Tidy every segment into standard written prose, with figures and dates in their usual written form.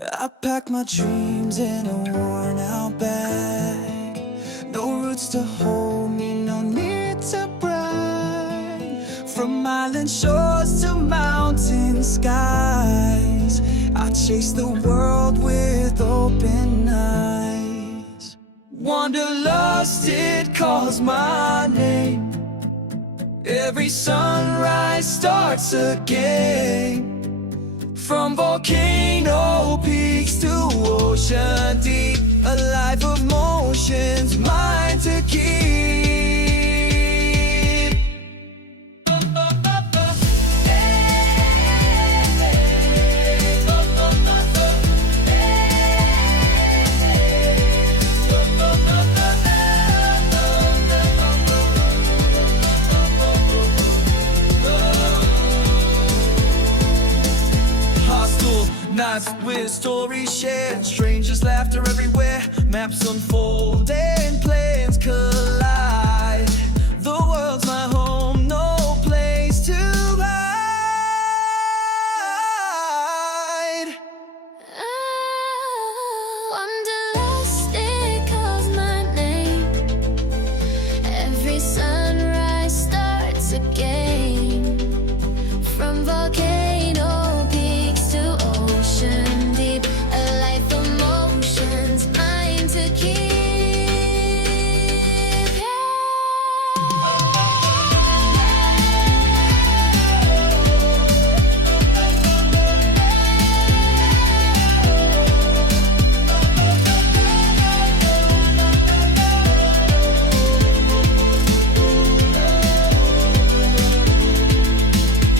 I pack my dreams in a worn out bag. No roots to hold me, no need to brag. From island shores to mountain skies, I chase the world with open eyes. Wanderlust, it calls my name. Every sunrise starts again. From volcano peaks to ocean deep, a life of motions, mine to keep. Nights with stories shared, strangers' laughter everywhere, maps unfold and plans collide. The world's my home, no place to hide. Wanderlust, it calls my name. Every sunrise starts again. From volcano peaks to ocean deep, a life of motions, mine to keep.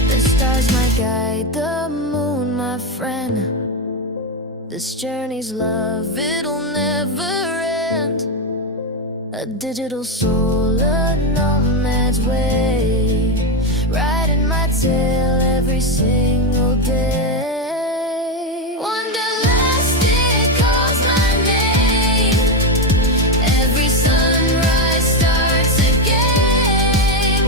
The stars my guide, the moon my friend. This journey's love, it'll never end. A digital soul, a nomad's way, riding my tail every single day. Wanderlust, it calls my name. Every sunrise starts again.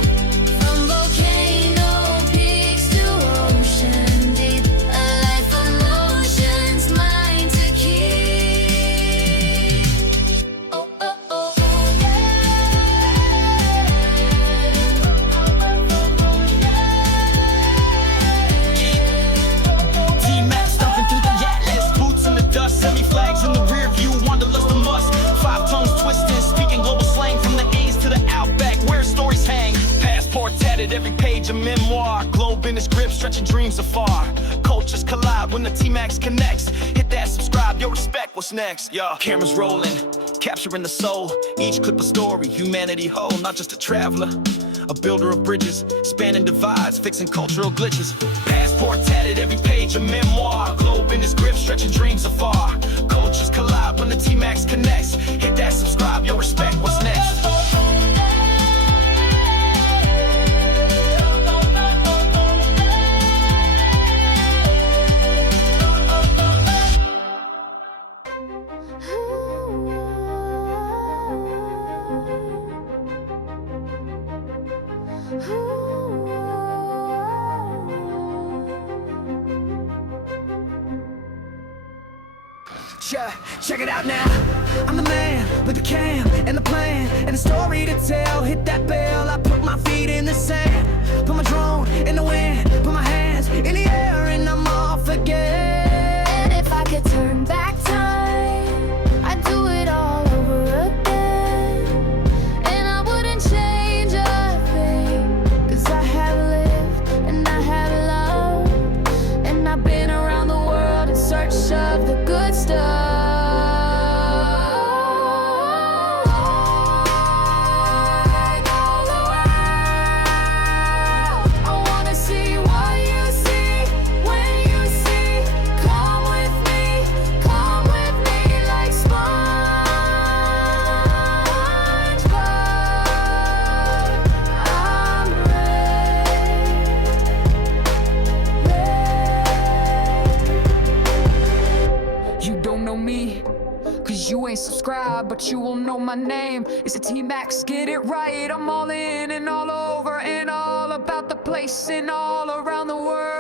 From volcano peaks to ocean deep, a life of motions, mine to keep. Oh, oh, oh, TMax stomping through the Atlas, boots in the dust, semi-flags in the rear view, wanderlust a must. 5 tones twisting, speaking global slang from the A's to the Outback, where stories hang. Passport tatted, every page a memoir. Globe in its grip, stretching dreams afar. Cultures collide when the TMax connects. Hit that subscribe, yo, respect, what's next? Yo, cameras rolling, capturing the soul. Each clip a story, humanity whole, not just a traveler. A builder of bridges, spanning divides, fixing cultural glitches. Passport tatted, every page a memoir. Globe in its grip, stretching dreams afar. Cultures collide when the TMax connects. Hit that subscribe, yo, respect, what's next? Check it out now. I'm the man with the cam and the plan and the story to tell. Hit that bell, I put my feet in the sand, put my drone in the wind, put my hands in the air, and I'm off again. And if I could turn back time, I'd do it all over again. And I wouldn't change a thing, 'cause I have lived and I have loved, and I've been around the world in search of the good stuff. You ain't subscribed, but you will know my name. It's a TMax, get it right. I'm all in and all over and all about the place and all around the world.